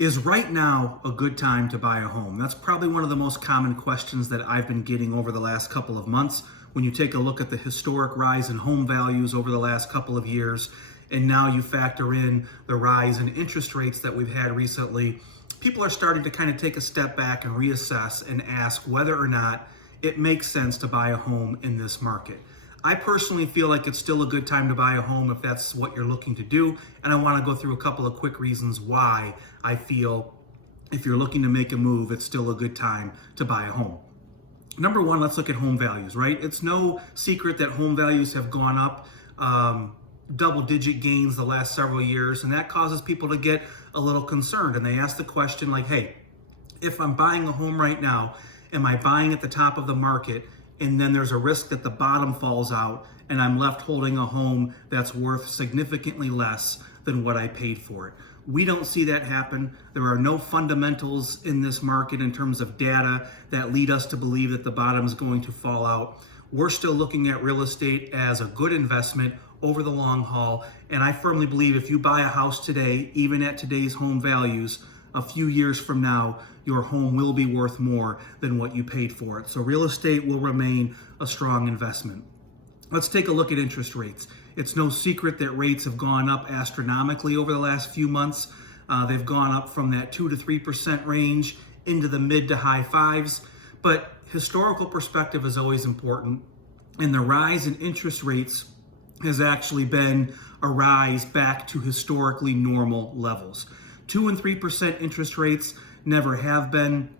Is right now a good time to buy a home? That's probably one of the most common questions that I've been getting over the last couple of months. When you take a look at the historic rise in home values over the last couple of years, and now you factor in the rise in interest rates that we've had recently, people are starting to kind of take a step back and reassess and ask whether or not it makes sense to buy a home in this market. I personally feel like it's still a good time to buy a home if that's what you're looking to do, and I want to go through a couple of quick reasons why I feel if you're looking to make a move, it's still a good time to buy a home. Number one, let's look at home values, right? It's no secret that home values have gone up double-digit gains the last several years, and that causes people to get a little concerned, and they ask the question like, hey, if I'm buying a home right now, am I buying at the top of the market? And then there's a risk that the bottom falls out and I'm left holding a home that's worth significantly less than what I paid for it. We don't see that happen. There are no fundamentals in this market in terms of data that lead us to believe that the bottom is going to fall out. We're still looking at real estate as a good investment over the long haul. And I firmly believe if you buy a house today, even at today's home values, a few years from now, your home will be worth more than what you paid for it. So real estate will remain a strong investment. Let's take a look at interest rates. It's no secret that rates have gone up astronomically over the last few months. They've gone up from that 2 to 3% range into the mid to high fives. But historical perspective is always important. And the rise in interest rates has actually been a rise back to historically normal levels. 2 and 3% interest rates never have been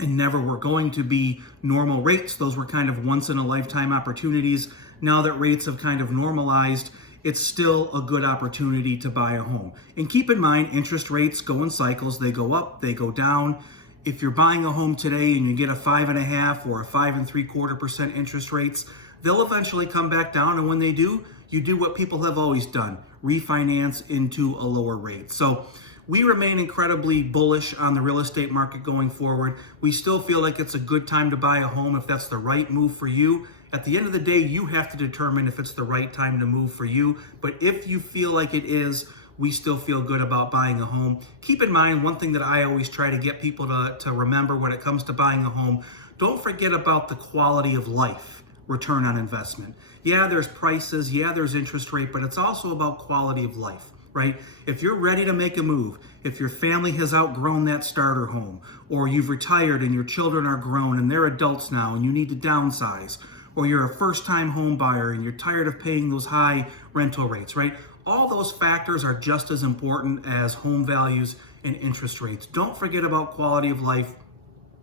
and never were going to be normal rates. Those were kind of once in a lifetime opportunities. Now that rates have kind of normalized, it's still a good opportunity to buy a home. And keep in mind, interest rates go in cycles. They go up, they go down. If you're buying a home today and you get a 5.5 or a 5.75% interest rates, they'll eventually come back down. And when they do, you do what people have always done, refinance into a lower rate. So we remain incredibly bullish on the real estate market going forward. We still feel like it's a good time to buy a home if that's the right move for you. At the end of the day, you have to determine if it's the right time to move for you. But if you feel like it is, we still feel good about buying a home. Keep in mind, one thing that I always try to get people to remember when it comes to buying a home, don't forget about the quality of life return on investment. Yeah, there's prices, yeah, there's interest rate, but it's also about quality of life. Right? If you're ready to make a move, if your family has outgrown that starter home, or you've retired and your children are grown and they're adults now and you need to downsize, or you're a first-time home buyer and you're tired of paying those high rental rates, right? All those factors are just as important as home values and interest rates. Don't forget about quality of life.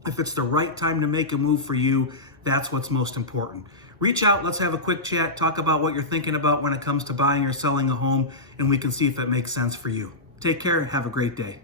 If it's the right time to make a move for you, that's what's most important. Reach out, let's have a quick chat, talk about what you're thinking about when it comes to buying or selling a home, and we can see if it makes sense for you. Take care, have a great day.